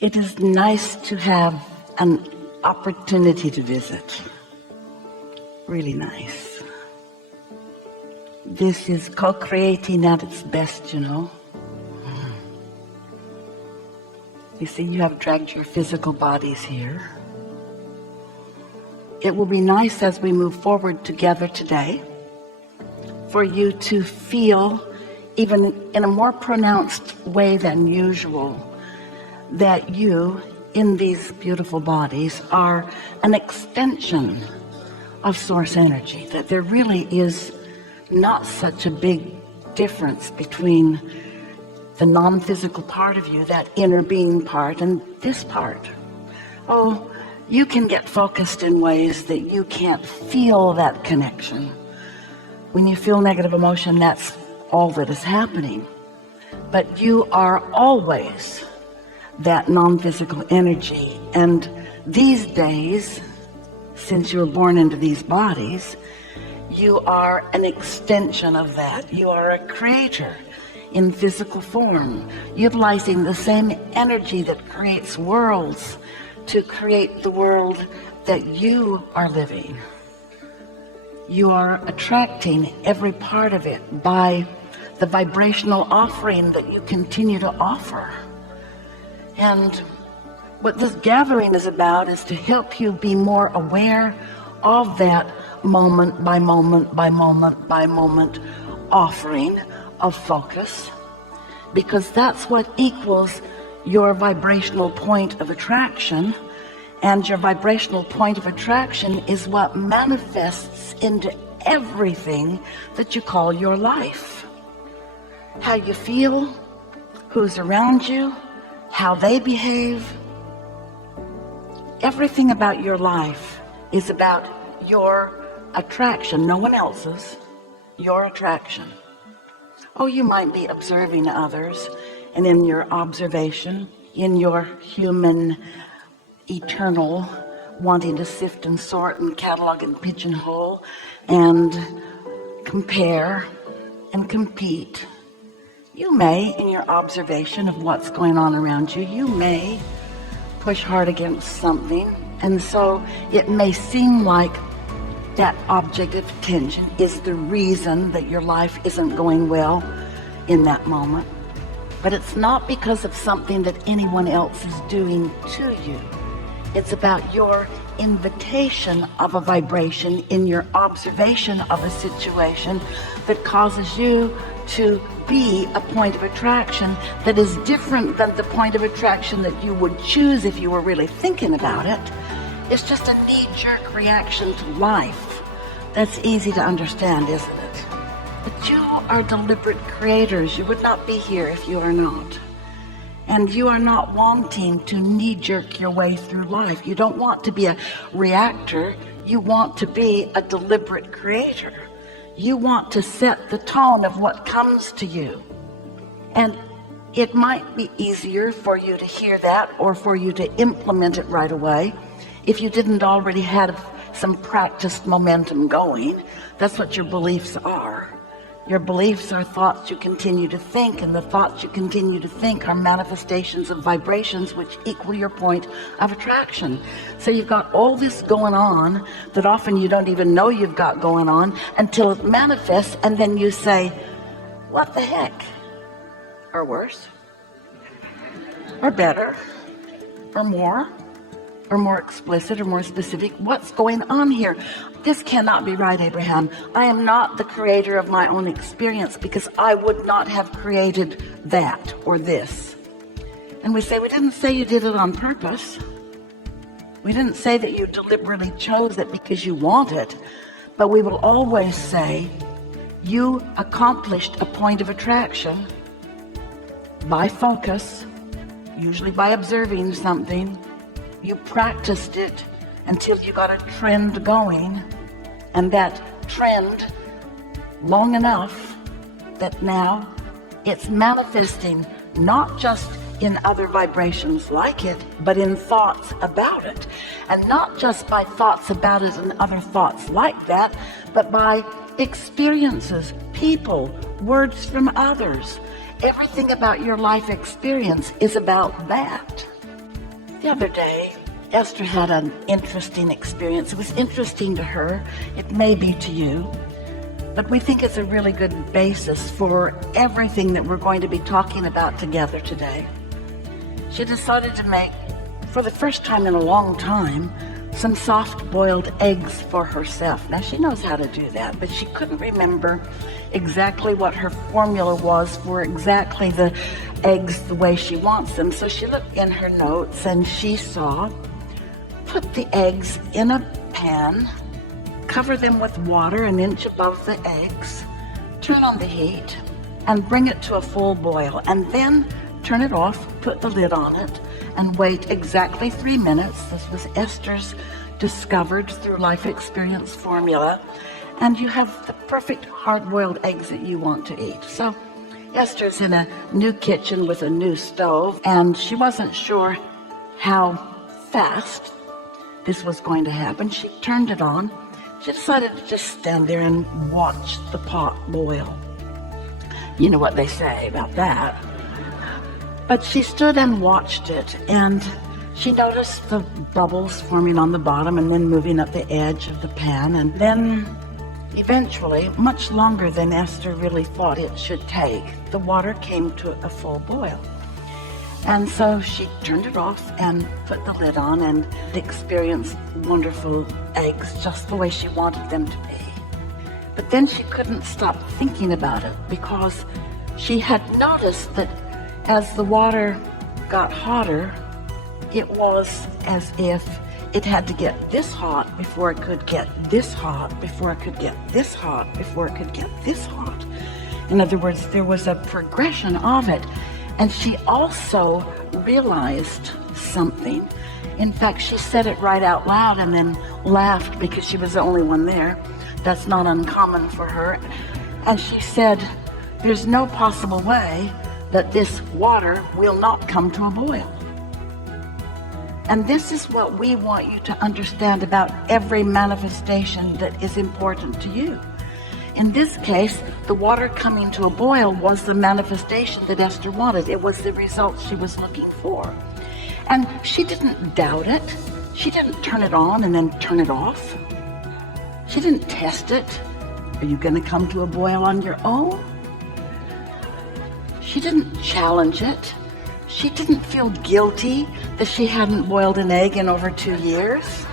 It is nice to have an opportunity to visit. Really nice. This is co-creating at its best, you know. You see, you have dragged your physical bodies here. It will be nice as we move forward together today for you to feel, even in a more pronounced way than usual, that you, in these beautiful bodies, are an extension of source energy, that there really is not such a big difference between the non-physical part of you, that inner being part, and this part. Oh, you can get focused in ways that you can't feel that connection. When you feel negative emotion, that's all that is happening. But you are always that non-physical energy. And these days, since you were born into these bodies, you are an extension of that. You are a creator in physical form, utilizing the same energy that creates worlds to create the world that you are living. You are attracting every part of it by the vibrational offering that you continue to offer. And what this gathering is about is to help you be more aware of that moment by moment by moment by moment offering of focus, because that's what equals your vibrational point of attraction. And your vibrational point of attraction is what manifests into everything that you call your life. How you feel, who's around you, how they behave. Everything about your life is about your attraction, no one else's, your attraction. Oh, you might be observing others, and in your observation, in your human, eternal, wanting to sift and sort and catalog and pigeonhole and compare and compete, you may, in your observation of what's going on around you, you may push hard against something, and so it may seem like that object of attention is the reason that your life isn't going well in that moment. But it's not because of something that anyone else is doing to you. It's about your invitation of a vibration in your observation of a situation that causes you to be a point of attraction that is different than the point of attraction that you would choose if you were really thinking about it. It's just a knee-jerk reaction to life. That's easy to understand, isn't it? But you are deliberate creators. You would not be here if you are not. And you are not wanting to knee-jerk your way through life. You don't want to be a reactor. You want to be a deliberate creator. You want to set the tone of what comes to you. And it might be easier for you to hear that or for you to implement it right away if you didn't already have some practiced momentum going. That's what your beliefs are. Your beliefs are thoughts you continue to think, and the thoughts you continue to think are manifestations of vibrations which equal your point of attraction. So you've got all this going on that often you don't even know you've got going on until it manifests, and then you say, what the heck? Or worse, or better, or more explicit, or more specific. What's going on here? This cannot be right, Abraham. I am not the creator of my own experience, because I would not have created that or this. And we say, we didn't say you did it on purpose. We didn't say that you deliberately chose it because you want it. But we will always say, you accomplished a point of attraction by focus, usually by observing something. You practiced it until you got a trend going, and that trend long enough that now it's manifesting not just in other vibrations like it, but in thoughts about it. And not just by thoughts about it and other thoughts like that, but by experiences, people, words from others. Everything about your life experience is about that. The other day, Esther had an interesting experience. It was interesting to her. It may be to you. But we think it's a really good basis for everything that we're going to be talking about together today. She decided to make, for the first time in a long time, some soft-boiled eggs for herself. Now, she knows how to do that, but she couldn't remember exactly what her formula was for exactly the eggs the way she wants them. So she looked in her notes and she saw, put the eggs in a pan, cover them with water an inch above the eggs, turn on the heat, and bring it to a full boil, and then turn it off, put the lid on it, and wait exactly 3 minutes. This was Esther's discovered through life experience formula, and you have the perfect hard-boiled eggs that you want to eat. So Esther's in a new kitchen with a new stove, and she wasn't sure how fast this was going to happen. She turned it on. She decided to just stand there and watch the pot boil. You know what they say about that. But she stood and watched it, and she noticed the bubbles forming on the bottom and then moving up the edge of the pan, and then eventually, much longer than Esther really thought it should take, the water came to a full boil. And so she turned it off and put the lid on and experienced wonderful eggs just the way she wanted them to be. But then she couldn't stop thinking about it, because she had noticed that as the water got hotter, it was as if it had to get this hot before it could get this hot, before it could get this hot, before it could get this hot. In other words, there was a progression of it. And she also realized something. In fact, she said it right out loud and then laughed because she was the only one there. That's not uncommon for her. And she said, there's no possible way that this water will not come to a boil. And this is what we want you to understand about every manifestation that is important to you. In this case, the water coming to a boil was the manifestation that Esther wanted. It was the result she was looking for. And she didn't doubt it. She didn't turn it on and then turn it off. She didn't test it. Are you going to come to a boil on your own? She didn't challenge it. She didn't feel guilty that she hadn't boiled an egg in over 2 years.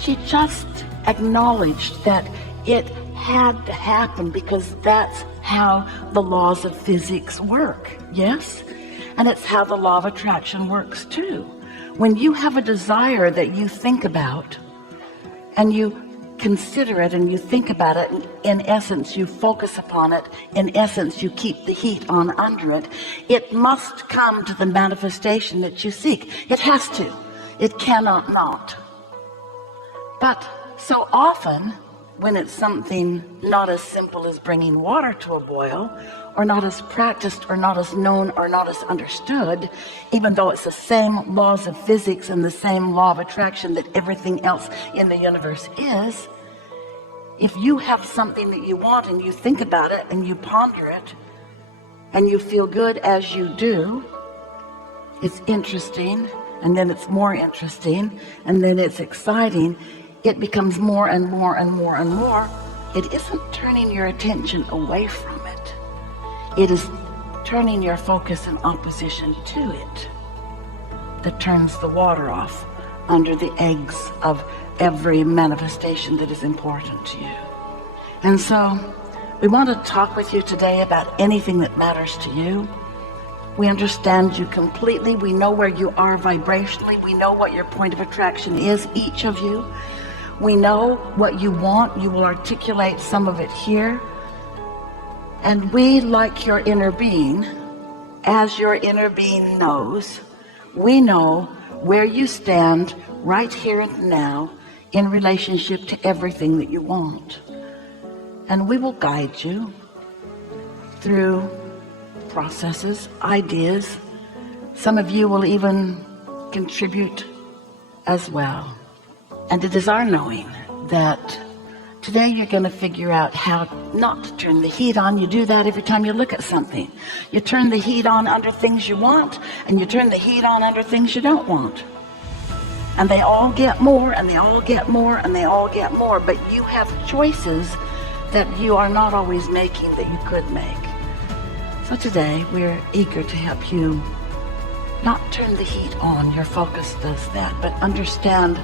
She just acknowledged that it had to happen because that's how the laws of physics work, yes? And it's how the law of attraction works too. When you have a desire that you think about and you consider it and you think about it, in essence you focus upon it, in essence you keep the heat on under it, it must come to the manifestation that you seek. It has to. It cannot not. But so often, when it's something not as simple as bringing water to a boil, or not as practiced, or not as known, or not as understood, even though it's the same laws of physics and the same law of attraction that everything else in the universe is, if you have something that you want and you think about it and you ponder it, and you feel good as you do, it's interesting, and then it's more interesting, and then it's exciting. It becomes more and more and more and more. It isn't turning your attention away from it. It is turning your focus in opposition to it that turns the water off under the eggs of every manifestation that is important to you. And so we want to talk with you today about anything that matters to you. We understand you completely. We know where you are vibrationally. We know what your point of attraction is, each of you. We know what you want. You will articulate some of it here. And we, like your inner being, as your inner being knows, we know where you stand right here and now in relationship to everything that you want. And we will guide you through processes, ideas. Some of you will even contribute as well. And it is our knowing that Today you're going to figure out how not to turn the heat on. You do that every time you look at something. You turn the heat on under things you want, and you turn the heat on under things you don't want. And they all get more, and they all get more, and they all get more. But you have choices that you are not always making that you could make. So today we're eager to help you not turn the heat on. Your focus does that, but understand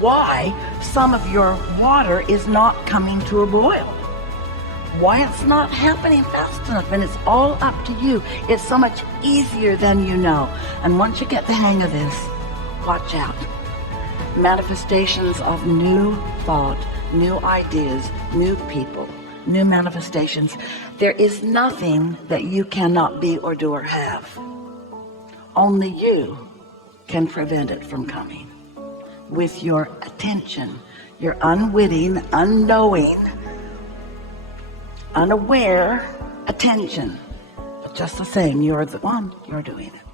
why some of your water is not coming to a boil. Why it's not happening fast enough, and it's all up to you. It's so much easier than you know. And once you get the hang of this, watch out. Manifestations of new thought, new ideas, new people, new manifestations. There is nothing that you cannot be or do or have. Only you can prevent it from coming. With your attention, your unwitting, unknowing, unaware attention. But just the same, you're the one, you're doing it.